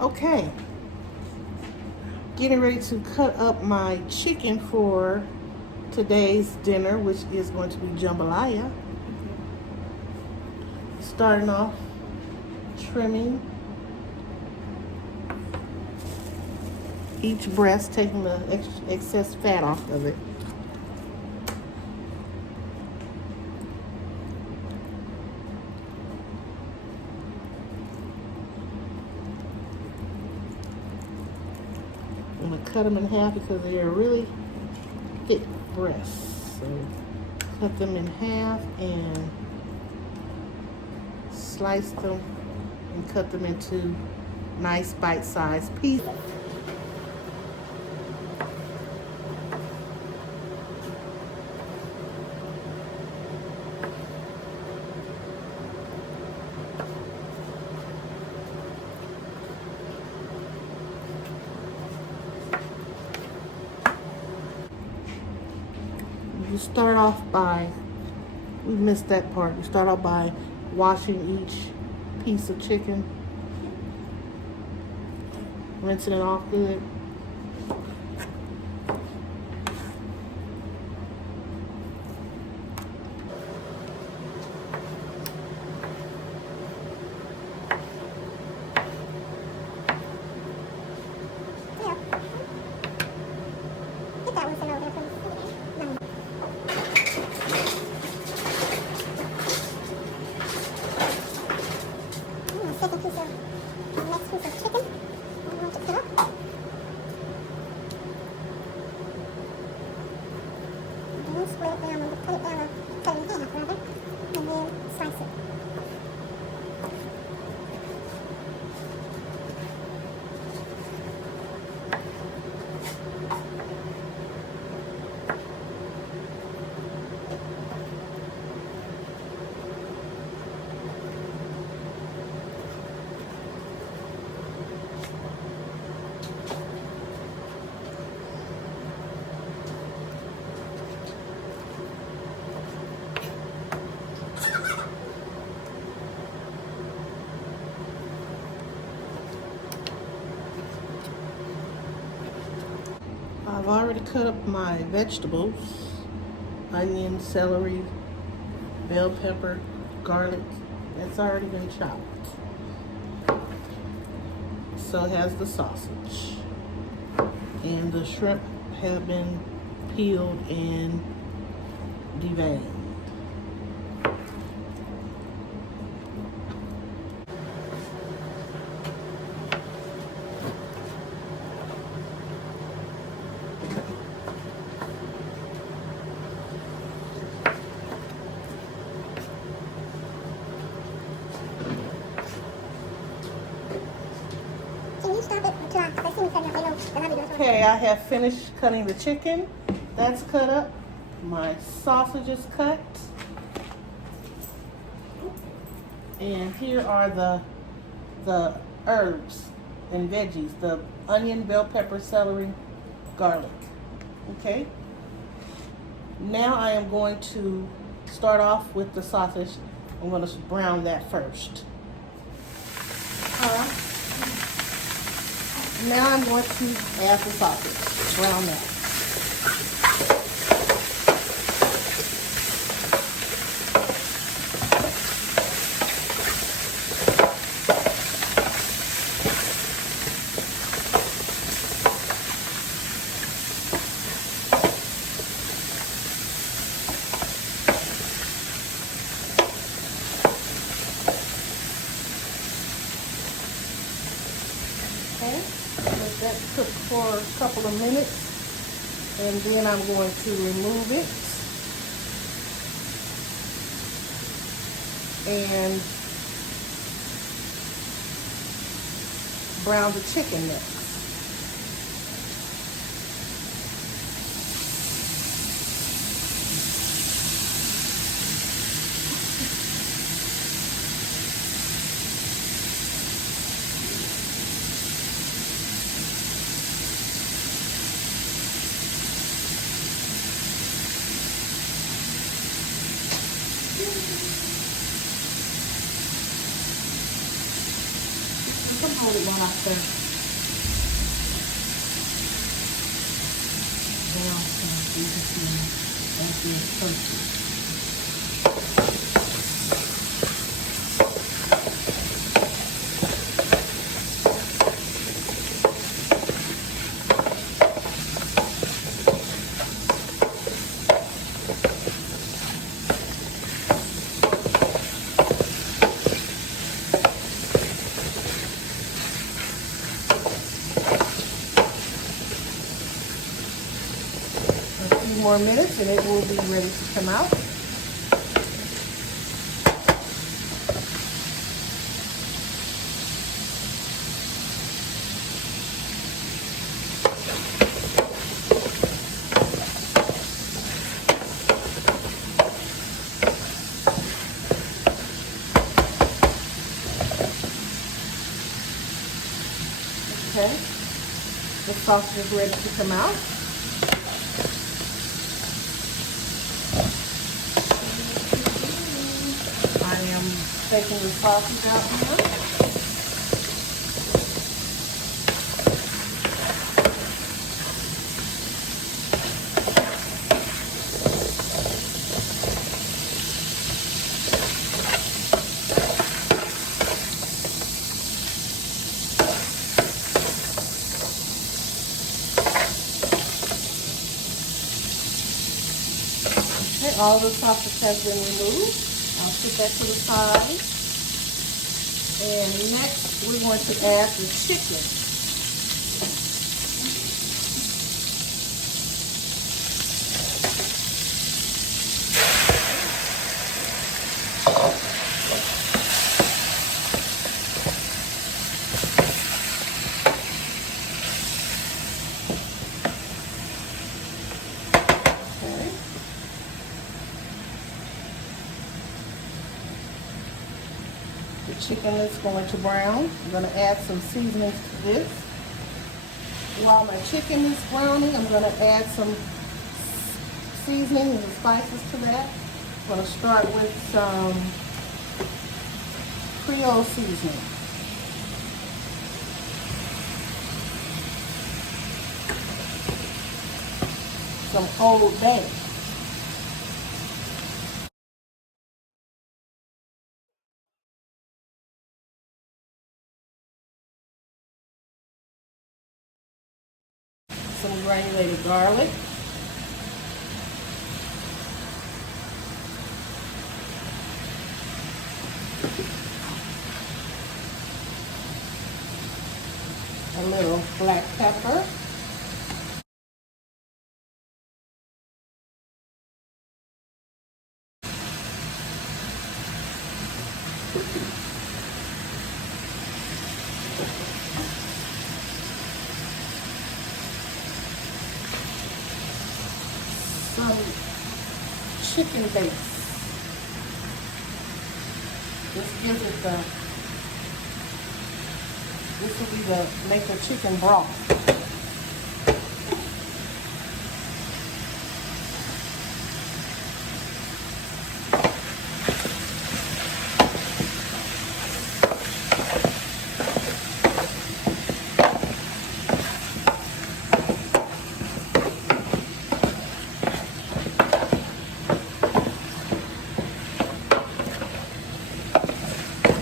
Okay, getting ready to cut up my chicken for today's dinner, which is going to be jambalaya. Starting off trimming each breast, taking the excess fat off of it. I'm going to cut them in half because they're really thick breasts. So cut them in half and slice them and cut them into nice bite-sized pieces. You start off by, we missed that part, you start off by washing each piece of chicken, rinsing it off good. I've already cut up my vegetables: onion, celery, bell pepper, garlic. It's already been chopped. So has the sausage. And the shrimp have been peeled and deveined. Okay, I have finished cutting the chicken. That's cut up. My sausage is cut. And here are the herbs and veggies: the onion, bell pepper, celery, garlic. Okay. Now I am going to start off with the sausage. I'm going to brown that first. Now I'm going to add the sausage, brown that. Okay, let that cook for a couple of minutes, and then I'm going to remove it and brown the chicken next. hold it one out there. Well, so you can see that's the toasted. More minutes and it will be ready to come out. Okay, the sausage is ready to come out. I am taking the sausage out here. Okay, all the sausage has been removed. I'll put that to the side. And next, we're going to add the chicken. Okay. The chicken is going to brown. I'm going to add some seasonings to this. While my chicken is browning, I'm going to add some seasonings and spices to that. I'm going to start with some Creole seasoning. Some Old Bay. Some granulated garlic. A little black pepper. Some chicken base. This gives it this will be make the chicken broth.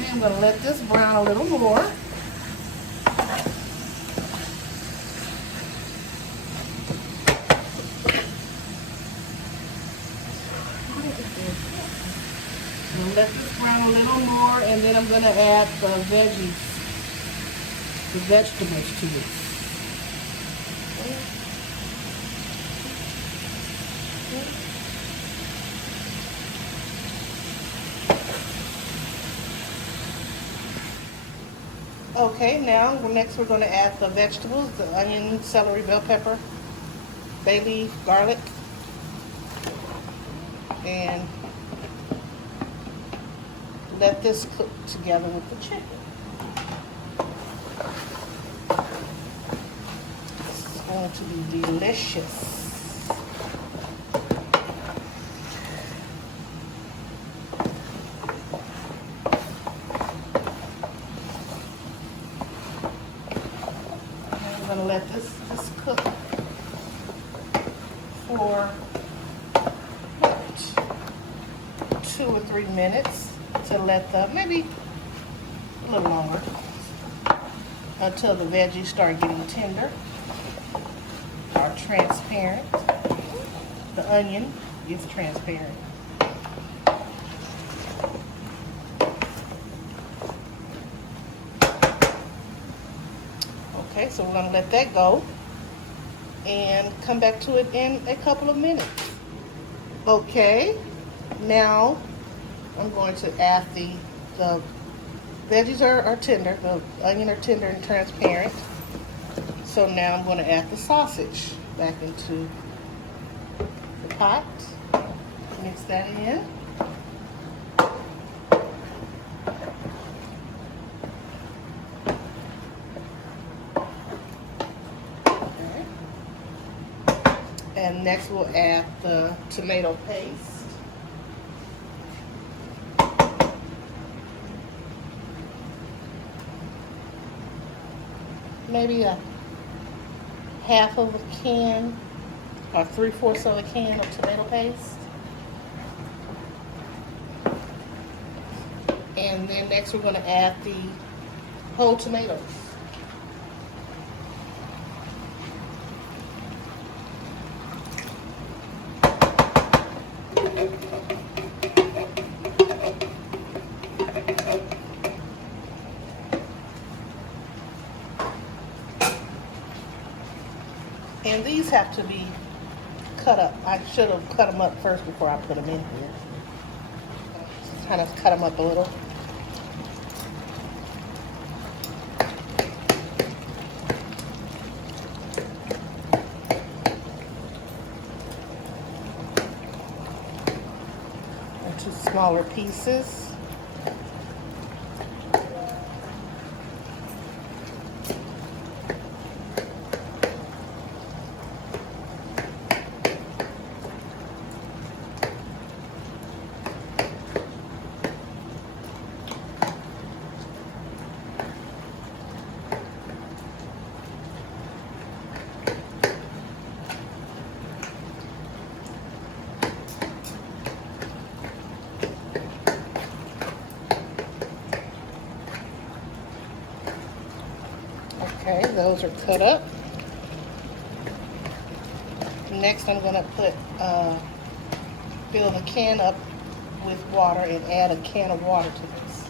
I'm going to let this brown a little more. I'm going to let this brown a little more, and then I'm going to add the veggies, the vegetables to it. Okay, now next we're going to add the vegetables, the onion, celery, bell pepper, bay leaf, garlic, and let this cook together with the chicken. It's going to be delicious. going to let this cook for about 2 or 3 minutes to let maybe a little longer, until the veggies start getting tender or transparent. The onion gets transparent. Okay, so we're going to let that go and come back to it in a couple of minutes. Okay, now I'm going to add the veggies are tender, the onion are tender and transparent. So now I'm going to add the sausage back into the pot. Mix that in. And next we'll add the tomato paste. Maybe a half of a can or 3/4 of a can of tomato paste. And then next we're going to add the whole tomatoes. And these have to be cut up. I should have cut them up first before I put them in here. Just kind of cut them up a little. Into smaller pieces. Okay, those are cut up. Next, I'm going to fill the can up with water and add a can of water to this.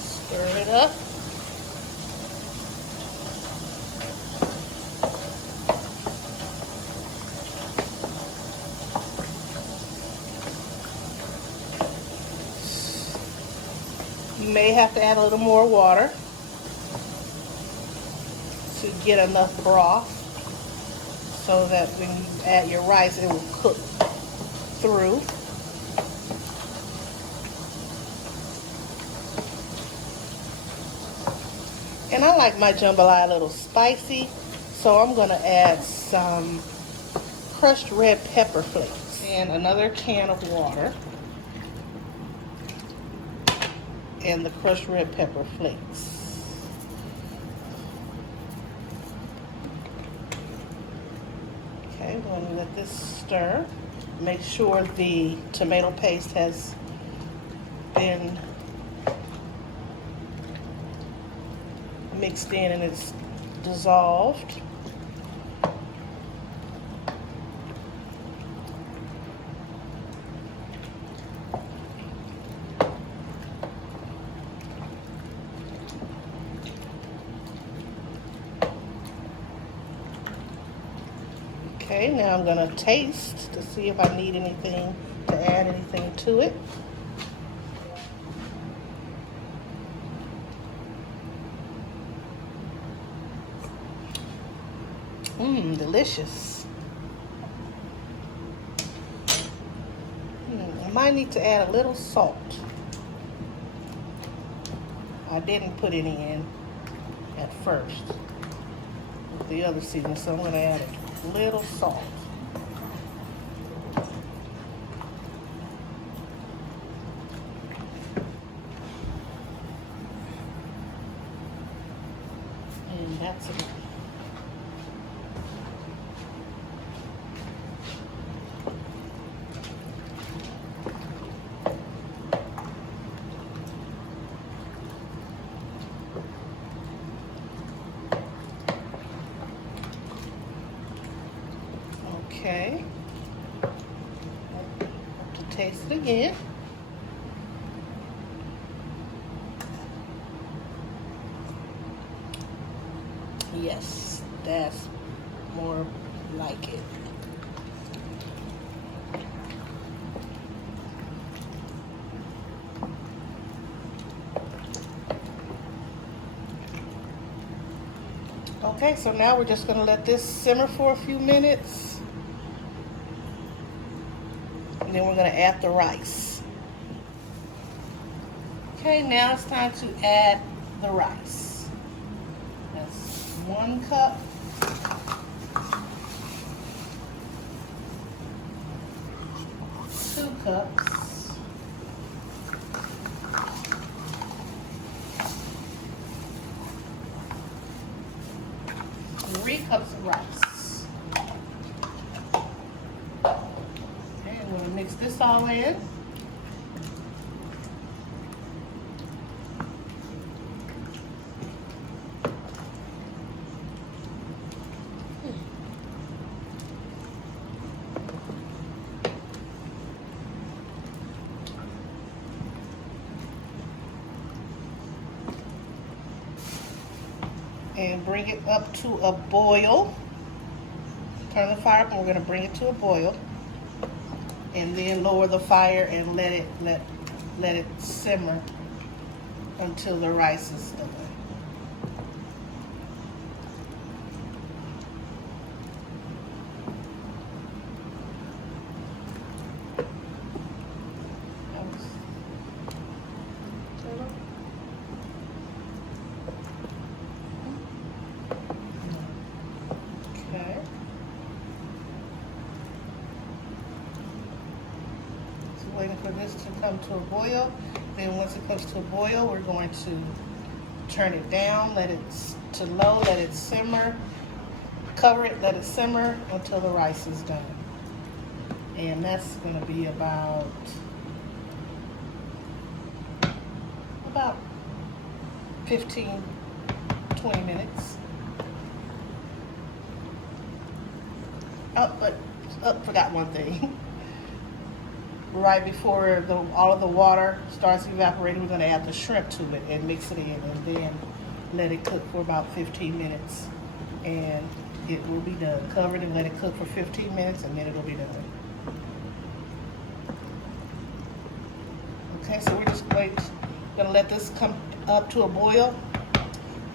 Stir it up. You may have to add a little more water to get enough broth so that when you add your rice, it will cook through. And I like my jambalaya a little spicy, so I'm going to add some crushed red pepper flakes and another can of water. And the crushed red pepper flakes. Okay, we're going to let this stir. Make sure the tomato paste has been mixed in and it's dissolved. Okay, now I'm going to taste to see if I need anything, to add anything to it. Delicious. I might need to add a little salt. I didn't put any in at first with the other seasoning, so I'm going to add a little salt. add some. Okay. To taste it again. Yes, that's more like it. Okay, so now we're just going to let this simmer for a few minutes. And then we're going to add the rice. Okay, now it's time to add the rice. That's 1 cup. 2 cups. 3 cups of rice. Okay, I'm going to mix this all in. And bring it up to a boil. Turn the fire up and we're going to bring it to a boil. And then lower the fire and let it simmer until the rice is done. Waiting for this to come to a boil. Then once it comes to a boil, we're going to turn it down, let it to low, let it simmer, cover it, let it simmer until the rice is done. And that's going to be about 15, 20 minutes. Forgot one thing. Right before all of the water starts evaporating, we're going to add the shrimp to it and mix it in, and then let it cook for about 15 minutes. And it will be done. Cover it and let it cook for 15 minutes, and then it'll be done. Okay, so we're just going to let this come up to a boil.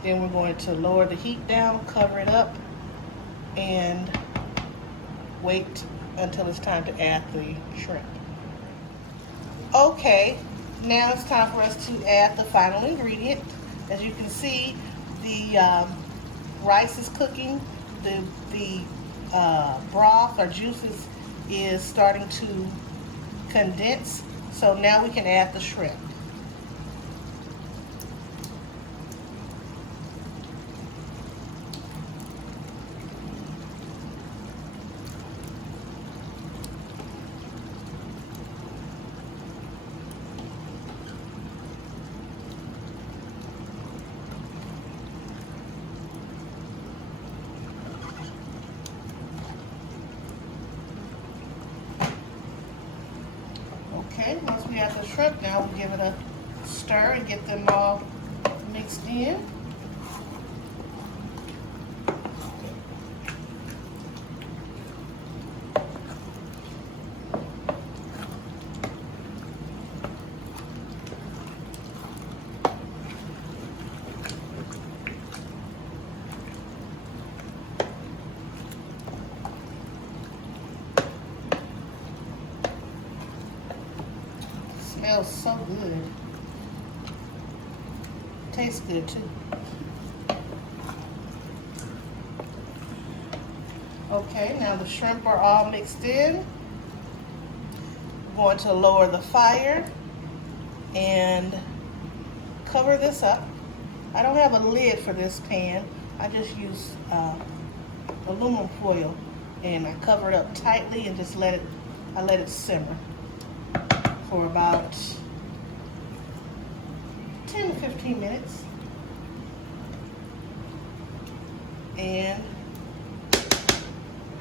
Then we're going to lower the heat down, cover it up, and wait until it's time to add the shrimp. Okay, now it's time for us to add the final ingredient. As you can see, the rice is cooking. The broth or juices is starting to condense. So now we can add the shrimp. Okay, once we add the shrimp, now we'll give it a stir and get them all mixed in. Smells so good. Tastes good too. Okay, now the shrimp are all mixed in. I'm going to lower the fire and cover this up. I don't have a lid for this pan, I just use aluminum foil and I cover it up tightly and just let it simmer for about 10 to 15 minutes. And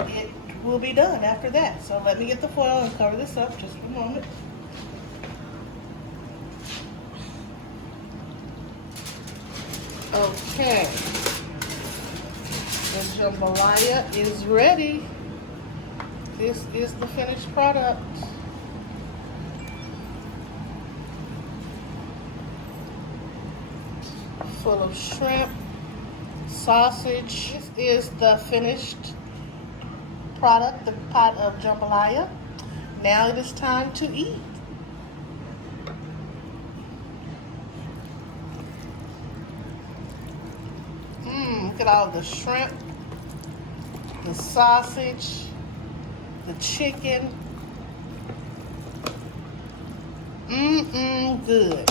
it will be done after that. So let me get the foil and cover this up just for a moment. Okay, the jambalaya is ready. This is the finished product. Full of shrimp, sausage. This is the finished product, the pot of jambalaya. Now it is time to eat. Look at all the shrimp, the sausage, the chicken. Good.